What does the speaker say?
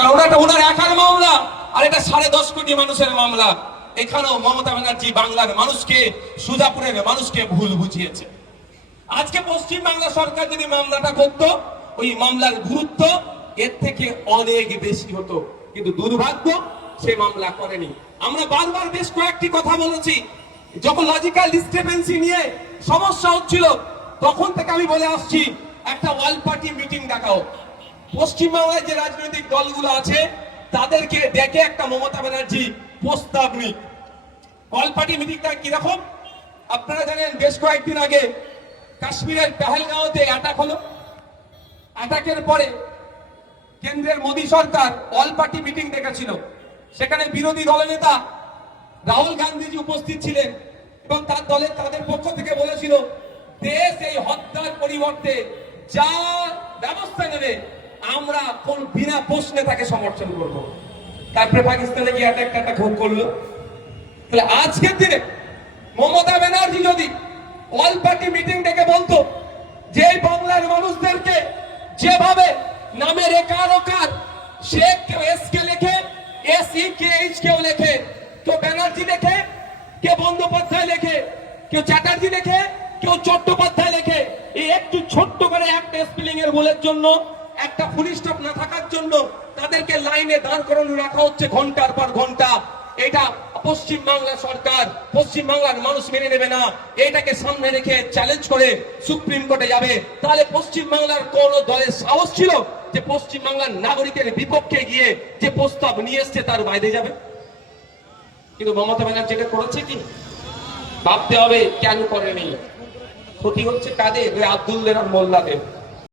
কারণ ওনার একার মামলা, আর এটা 10.5 কোটি মানুষের মামলা। এখানেও মমতা ব্যানার্জি বাংলার মানুষকে, সুজাপুরের মানুষকে ভুল বুঝিয়েছে। আজকে পশ্চিম বাংলা সরকার যদি মামলাটা করতো, ওই মামলার গুরুত্ব এর থেকে অনেক বেশি হতো, কিন্তু দুর্ভাগ্য সে মামলা করেনি। আমরা বারবার বেশ কয়েকটি কথা বলেছি, যখন লজিক্যাল ডিসক্রিপেন্সি নিয়ে সমস্যা হচ্ছিল তখন থেকে আমি বলে আসছি একটা অল পার্টি মিটিং ডাকাও। পশ্চিমবাংলায় যে রাজনৈতিক দলগুলো আছে তাদেরকে ডেকে একটা মমতা ব্যানার্জি প্রস্তাব নিক। অল পার্টি মিটিংটা কিরকম আপনারা জানেন, বেশ কয়েকদিন আগে কাশ্মীরের পেহেলগাঁওতে অ্যাটাক হলো। অ্যাটাকের পরে কেন্দ্রের মোদী সরকার অল পার্টি মিটিং ডেকেছিল। সেখানে বিরোধী দলনেতা রাহুল গান্ধীজি উপস্থিত ছিলেন এবং তাদের পক্ষ থেকে বলেছিল দেশ এই হত্যার পরিবর্তে যা ব্যবস্থা নেবে আমরা কোন বিনা প্রশ্নে তাকে সমর্থন করব। তারপরে পাকিস্তানে গিয়ে অ্যাটাক করলো। তাহলে আজকের দিনে মমতা ব্যানার্জি যদি অল পার্টি মিটিং ডেকে বলতো যে বাংলার মানুষদেরকে যেভাবে নামের একার ওকার শেখ কেউ এস কে লেখে, SEKH কেউ লেখে, কেউ ব্যানার্জি লেখে, কেউ বন্দ্যোপাধ্যায় লেখে, কেউ চ্যাটার্জি লেখে, কেউ চট্টোপাধ্যায় লেখে, এই একটু ছোট্ট করে একটা স্পেলিং এর ভুলের জন্য, একটা ফুল স্টপ না থাকার জন্য তাদেরকে লাইনে দাঁড় করানো রাখা হচ্ছে ঘন্টার পর ঘন্টা। এটা পশ্চিম বাংলা সরকার, পশ্চিম বাংলার মানুষ মেনে নেবে না। এটাকে সামনে রেখে চ্যালেঞ্জ করে সুপ্রিম কোর্টে যাবে। তাহলে পশ্চিম বাংলার কোন দলের সাহস ছিল যে পশ্চিম বাংলার নাগরিকের বিপক্ষে গিয়ে যে প্রস্তাব নিয়ে এসছে তার বাইরে যাবে? কিন্তু মমতা ব্যানার্জি এটা করেছে কি? ভাবতে হবে কেন করেনি। ক্ষতি হচ্ছে কাদের? ওই আব্দুল্লাহ আর মোল্লাদের।